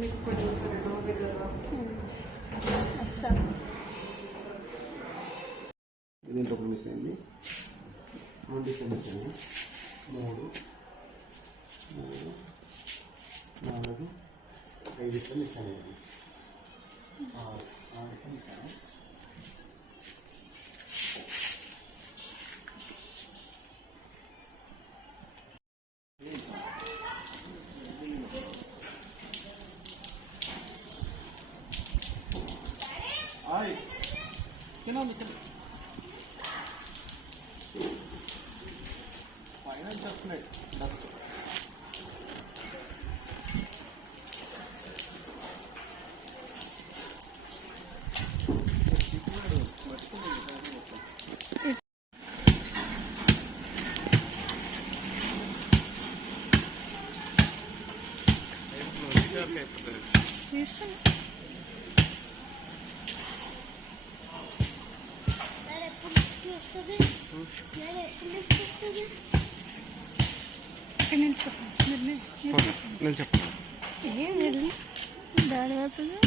మీకు కొంచెం వస్తా. దీంట్లో ఒక మిస్ అయింది, 2 మిస్ అయింది, 3 4 5 ఇట్లా మిస్ అయ్యింది, 6 ఇట్లా మిస్ అయ్యాయి. ఫైనల్ చెప్తున్నాయి డస్ట్. నేను చెప్పను డాడీ అయిపోయింది.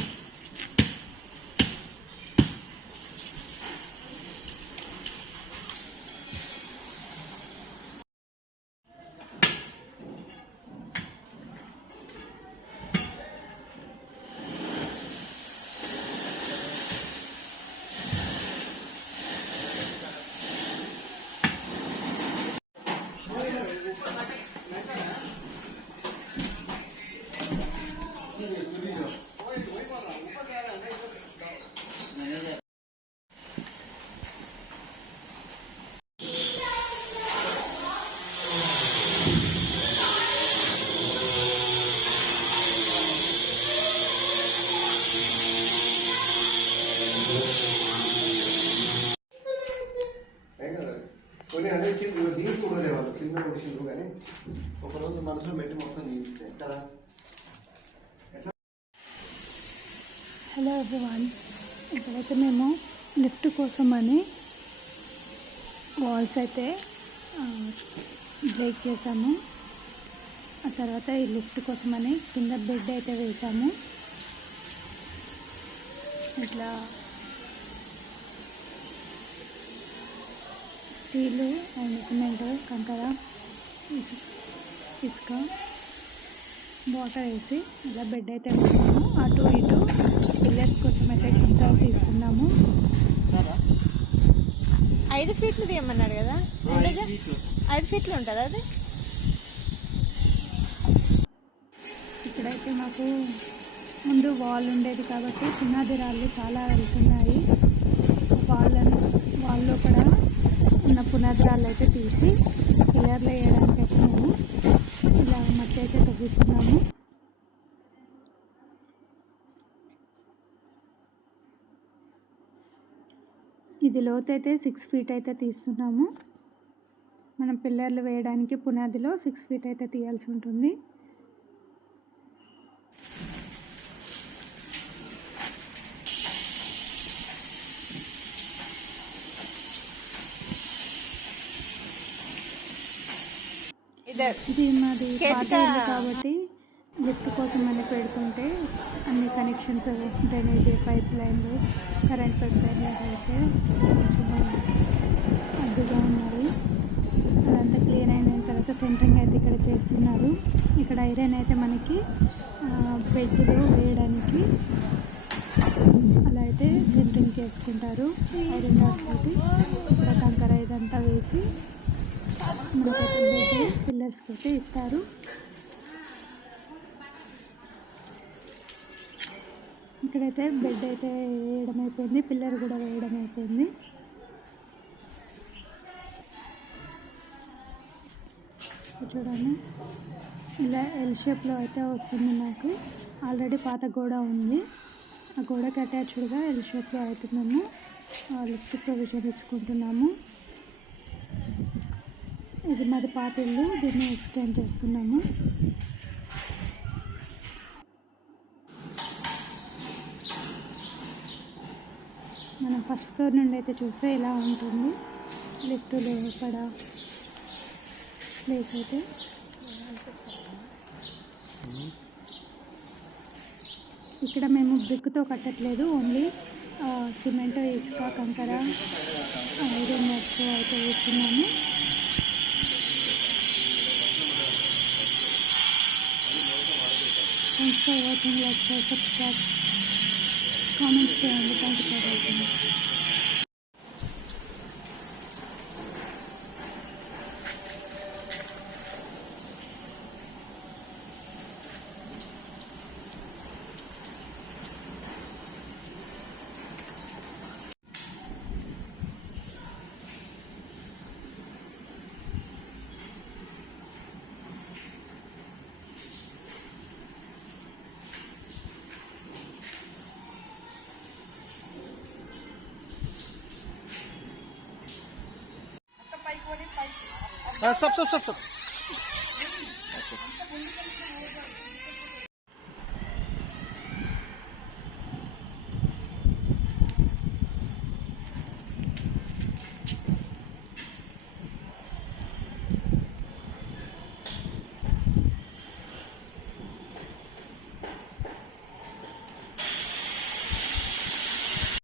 కొన్ని అంటే దీనికి ఉండేవాళ్ళు చిన్న విషయంలో, కానీ ఒకరోజు మనసులో పెట్టి మొత్తం తీస్తే కదా. హలో ఎవ్రీవన్, ఇక్కడైతే మేము లిఫ్ట్ కోసమని వాల్స్ అయితే బ్రేక్ చేసాము. ఆ తర్వాత ఈ లిఫ్ట్ కోసమని కింద బెడ్ అయితే వేసాము. ఇట్లా స్టీలు అండ్ సిమెంట్, కంకర, ఇసుక, వాటర్ వేసి ఇలా బెడ్ అయితే వేసాము. అటు ఇటు పిల్లర్స్ కోసం అయితే గుంతలు తీస్తున్నాము. 5 ఫీట్లు తీయమన్నాడు కదా, 5 ఫీట్లు ఉంటుంది అది. ఇక్కడైతే మాకు ముందు వాల్ ఉండేది కాబట్టి పునాది రాళ్ళు చాలా వెళ్తున్నాయి. వాళ్ళు కూడా ఉన్న పునాది రాళ్ళు అయితే తీసి పిల్లర్లు వేయడానికి అయితే మేము ఇలా మట్టి అయితే తవ్విస్తున్నాము. ఇది లోతు అయితే 6 ఫీట్ అయితే తీస్తున్నాము. మనం పిల్లర్లు వేయడానికి పునాదిలో 6 ఫీట్ అయితే తీయాల్సి ఉంటుంది. ఇది మాది పాత ఇల్లు కాబట్టి లిఫ్ట్ కోసం అని పెడుతుంటే అన్ని కనెక్షన్స్, డ్రైనేజ్ పైప్ లైన్లు, కరెంట్ పైప్ లైన్లు అయితే కొంచెం అడ్డుగా ఉన్నాయి. అదంతా క్లియర్ అయిన తర్వాత సెంటరింగ్ అయితే ఇక్కడ చేస్తున్నారు. ఇక్కడ ఐరన్ అయితే మనకి బెడ్లో వేయడానికి అలా అయితే సెంటరింగ్ చేసుకుంటారు. ఐరన్ రాడ్స్ తోటి ఇక్కడ కంకర ఇదంతా వేసి మనకైతే బెడ్ పిల్లర్స్కి అయితే ఇస్తారు. ఇక్కడైతే బెడ్ అయితే వేయడం అయిపోయింది, పిల్లర్ కూడా వేయడం అయిపోయింది. చూడండి, ఇలా ఎల్ షేప్లో అయితే వస్తుంది. నాకు ఆల్రెడీ పాత గోడ ఉంది, ఆ గోడకి అటాచ్డ్గా ఎల్ షేప్లో అయితే మేము లిఫ్ట్ ప్రొవిజన్ ఇచ్చుకుంటున్నాము. ఇది మాది పాత ఇల్లు, దీన్ని ఎక్స్టెండ్ చేస్తున్నాము. మనం ఫస్ట్ ఫ్లోర్ నుండి అయితే చూస్తే ఇలా ఉంటుంది లిఫ్ట్ లోపల ప్లేస్ అయితే. ఇక్కడ మేము బ్రిక్తో కట్టట్లేదు, ఓన్లీ సిమెంట్, ఇసుక, కంకర, ఐరన్ వర్క్స్ అయితే వేస్తున్నాము. Thanks for watching. Like, share, subscribe, comments చేయండి. Thank you for watching. Stop.